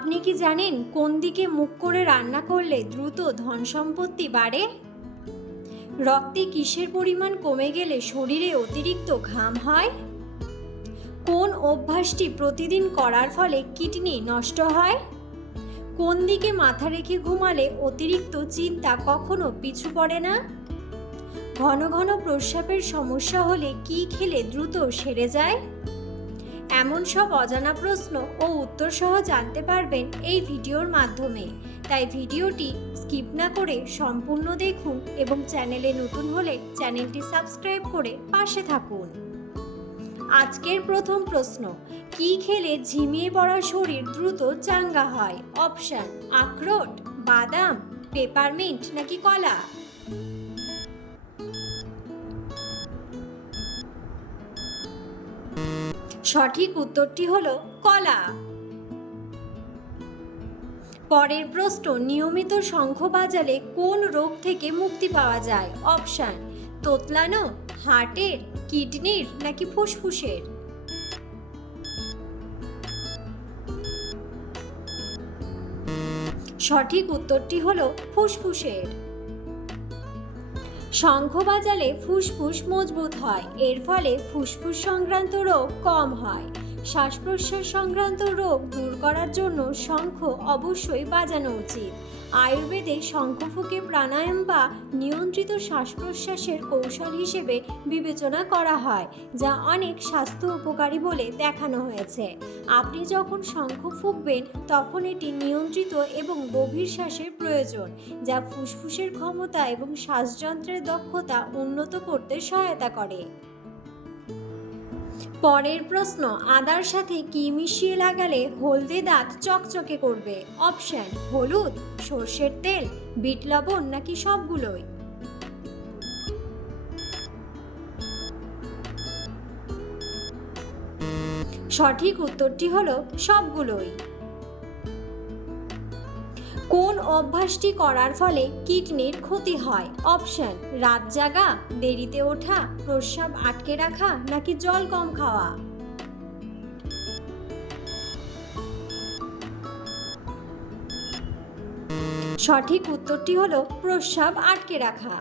আপনি কি জানেন কোন দিকে মুখ করে রান্না করলে দ্রুত ধন সম্পত্তি বাড়ে? রক্তে কিসের পরিমাণ কমে গেলে শরীরে অতিরিক্ত ঘাম হয়? কোন অভ্যাসটি প্রতিদিন করার ফলে কিডনি নষ্ট হয়? কোন দিকে মাথা রেখে ঘুমালে অতিরিক্ত চিন্তা কখনো পিছু পড়ে না? ঘন ঘন প্রস্রাবের সমস্যা হলে কি খেলে দ্রুত সেরে যায়? এমন সব অজানা প্রশ্ন ও উত্তর সহ জানতে পারবেন এই ভিডিওর মাধ্যমে। তাই ভিডিওটি স্কিপ না করে সম্পূর্ণ দেখুন এবং চ্যানেলে নতুন হলে চ্যানেলটি সাবস্ক্রাইব করে পাশে থাকুন। আজকের প্রথম প্রশ্ন, কি খেলে ঝিমিয়ে পড়া শরীর দ্রুত চাঙ্গা হয়? অপশান, আখরোট, বাদাম, পেপারমিন্ট নাকি কলা? সঠিক উত্তরটি হলো কলা। পরের প্রশ্ন, নিয়মিত শঙ্খ বাজালে কোন রোগ থেকে মুক্তি পাওয়া যায়? অপশান, তোতলানো, হার্টের, কিডনির নাকি ফুসফুসের? সঠিক উত্তরটি হলো ফুসফুসের। শঙ্খ বাজালে ফুসফুস মজবুত হয়। এর ফলে ফুসফুস সংক্রান্ত রোগ কম হয়। শ্বাস প্রশ্বাস সংক্রান্ত রোগ দূর করার জন্য শঙ্খ অবশ্যই বাজানো উচিত। আয়ুর্বেদে শঙ্খফুকে প্রাণায়াম বা নিয়ন্ত্রিত শ্বাস প্রশ্বাসের কৌশল হিসেবে বিবেচনা করা হয়, যা অনেক স্বাস্থ্য উপকারী বলে দেখানো হয়েছে। আপনি যখন শঙ্খ ফুঁকবেন, তখন এটি নিয়ন্ত্রিত এবং গভীর শ্বাসের প্রয়োজন, যা ফুসফুসের ক্ষমতা এবং শ্বাসযন্ত্রের দক্ষতা উন্নত করতে সহায়তা করে। পরের প্রশ্ন, আদার সাথে কি মিশিয়ে লাগালে হলদে দাঁত চকচকে করবে? অপশন, হলুদ, সর্ষের তেল, বিট লবণ নাকি সবগুলোই? সঠিক উত্তরটি হলো সবগুলোই। কোন অভ্যাসটি করার ফলে কিডনির ক্ষতি হয়? অপশন, রাত জাগা, দেরিতে ওঠা, প্রস্রাব আটকে রাখা, নাকি জল কম খাওয়া? সঠিক উত্তরটি হলো প্রস্রাব আটকে রাখা।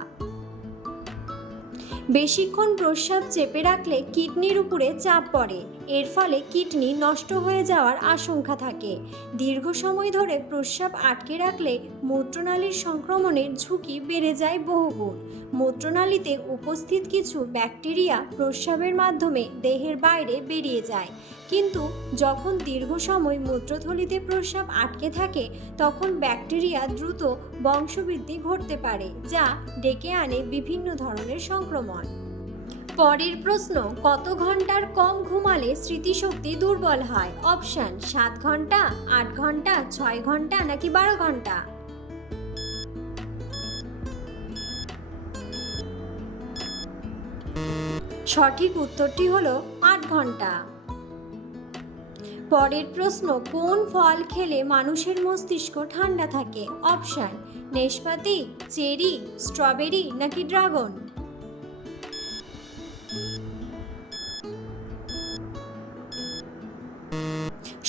বেশিক্ষণ প্রস্রাব চেপে রাখলে কিডনির উপরে চাপ পড়ে। এর ফলে কিডনি নষ্ট হয়ে যাওয়ার আশঙ্কা থাকে। দীর্ঘ সময় ধরে প্রস্রাব আটকে রাখলে মূত্রনালীর সংক্রমণের ঝুঁকি বেড়ে যায় বহুগুণ। মূত্রনালীতে উপস্থিত কিছু ব্যাকটেরিয়া প্রস্রাবের মাধ্যমে দেহের বাইরে বেরিয়ে যায়। কিন্তু যখন দীর্ঘ সময় মূত্রথলিতে প্রস্রাব আটকে থাকে, তখন ব্যাকটেরিয়া দ্রুত বংশবৃদ্ধি ঘটতে পারে, যা ডেকে আনে বিভিন্ন ধরনের সংক্রমণ। পরের প্রশ্ন, কত ঘণ্টার কম ঘুমালে স্মৃতিশক্তি দুর্বল হয়? অপশন সাত ঘণ্টা, আট ঘণ্টা, ছয় ঘণ্টা নাকি বারো ঘণ্টা? সঠিক উত্তরটি হলো আট ঘণ্টা। পরের প্রশ্ন, কোন ফল খেলে মানুষের মস্তিষ্ক ঠান্ডা থাকে? অপশন নেশপাতি, চেরি, স্ট্রবেরি নাকি ড্রাগন?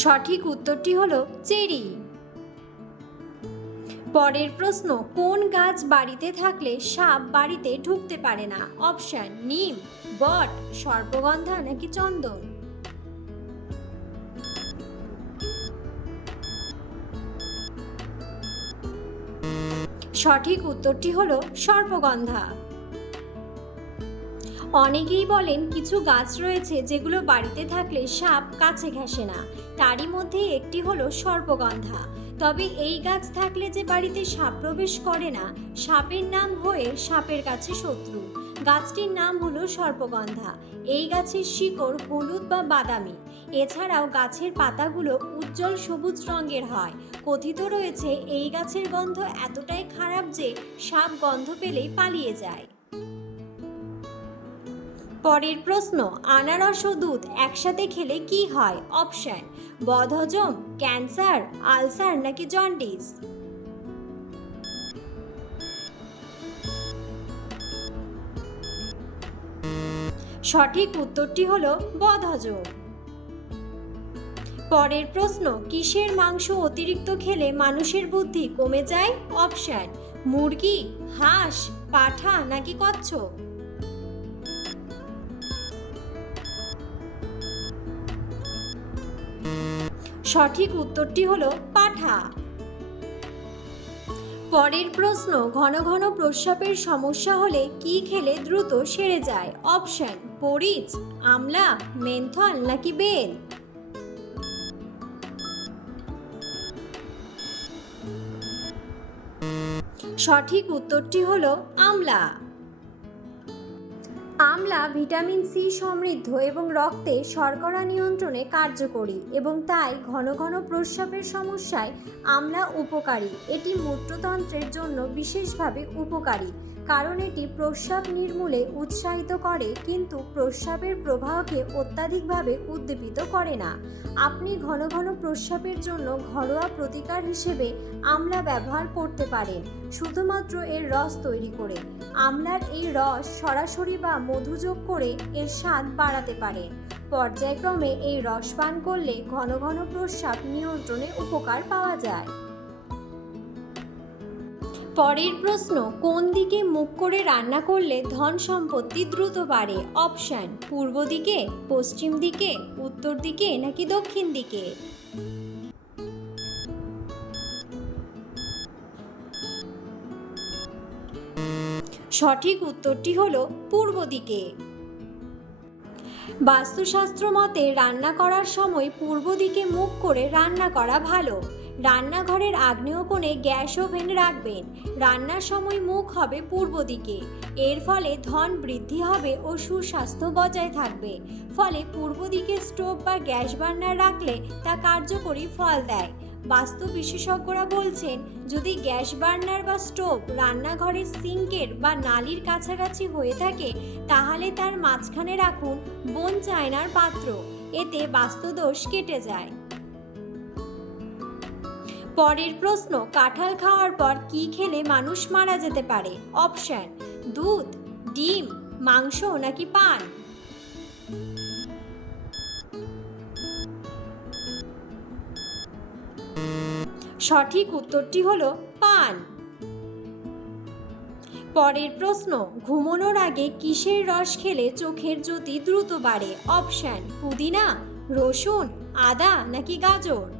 সঠিক উত্তরটি হলো চেরি। পরের প্রশ্ন, কোন গাছ বাড়িতে থাকলে সাপ বাড়িতে ঢুকতে পারে না? অপশন, নিম, বট, সর্পগন্ধা নাকি চন্দন? সঠিক উত্তরটি হলো সর্পগন্ধা। অনেকেই বলেন, কিছু গাছ রয়েছে যেগুলো বাড়িতে থাকলে সাপ কাছে ঘেঁষে না। তারই মধ্যে একটি হলো সর্পগন্ধা। তবে এই গাছ থাকলে যে বাড়িতে সাপ প্রবেশ করে না, সাপের নাম হয়ে সাপের কাছে শত্রু। গাছটির নাম হলো সর্পগন্ধা। এই গাছের শিকড় হলুদ বা বাদামি। এছাড়াও গাছের পাতাগুলো উজ্জ্বল সবুজ রঙের হয়। কথিত রয়েছে, এই গাছের গন্ধ এতটাই খারাপ যে সাপ গন্ধ পেলেই পালিয়ে যায়। পরের প্রশ্ন, আনারস ও দুধ একসাথে খেলে কি হয়? অপশন, বদহজম, ক্যান্সার, আলসার নাকি জন্ডিস? সঠিক উত্তরটি হল বদহজম। পরের প্রশ্ন, কিসের মাংস অতিরিক্ত খেলে মানুষের বুদ্ধি কমে যায়? অপশন, মুরগি, হাঁস, পাঠা নাকি কচ্ছপ? সঠিক উত্তরটি হলো পাঠা। পরের প্রশ্ন, ঘন ঘন প্রস্রাবের সমস্যা হলে কি খেলে দ্রুত সেরে যায়? অপশন, পরিচ, আমলা, মেন্থল নাকি বেল? সঠিক উত্তরটি হলো আমলা। আমলা ভিটামিন সি সমৃদ্ধ এবং রক্তে শর্করা নিয়ন্ত্রণে কার্যকরী এবং তাই ঘন ঘন প্রস্রাবের সমস্যায় আমলা উপকারী। এটি মূত্রতন্ত্রের জন্য বিশেষভাবে উপকারী। কারণ এটি প্রস্রাব নির্মূলে উৎসাহিত করে, কিন্তু প্রস্রাবের প্রবাহকে অত্যাধিকভাবে উদ্দীপিত করে না। আপনি ঘন ঘন প্রস্রাবের জন্য ঘরোয়া প্রতিকার হিসেবে আমলা ব্যবহার করতে পারেন, শুধুমাত্র এর রস তৈরি করে। আমলার এই রস সরাসরি বা মধু যোগ করে এর স্বাদ বাড়াতে পারে। পর্যায়ক্রমে এই রস পান করলে ঘন ঘন প্রস্রাব নিয়ন্ত্রণে উপকার পাওয়া যায়। পরের প্রশ্ন, কোন দিকে মুখ করে রান্না করলে ধন সম্পত্তি দ্রুত বাড়ে? অপশন, পূর্ব দিকে, পশ্চিম দিকে, উত্তর দিকে নাকি দক্ষিণ দিকে? সঠিক উত্তরটি হলো পূর্ব দিকে। বাস্তুশাস্ত্র মতে রান্না করার সময় পূর্ব দিকে মুখ করে রান্না করা ভালো। রান্নাঘরের আগ্নেয় কোণে গ্যাস ওভেন রাখবেন। রান্নার সময় মুখ হবে পূর্ব দিকে। এর ফলে ধন বৃদ্ধি হবে ও সুস্বাস্থ্য বজায় থাকবে। ফলে পূর্ব দিকে স্টোভ বা গ্যাস বার্নার রাখলে তা কার্যকরী ফল দেয়। বাস্তু বিশেষজ্ঞরা বলছেন, যদি গ্যাস বার্নার বা স্টোভ রান্নাঘরের সিঙ্কের বা নালির কাছাকাছি হয়ে থাকে, তাহলে তার মাঝখানে রাখুন বোন চায়নার পাত্র। এতে বাস্তুদোষ কেটে যায়। পরের প্রশ্ন, কাঁঠাল খাওয়ার পর কি খেলে মানুষ মারা যেতে পারে? অপশন, দুধ, ডিম, মাংস নাকি পান? সঠিক উত্তরটি হলো পান। পরের প্রশ্ন, ঘুমানোর আগে কিসের রস খেলে চোখের জ্যোতি দ্রুত বাড়ে? অপশন, পুদিনা, রসুন, আদা নাকি গাজর?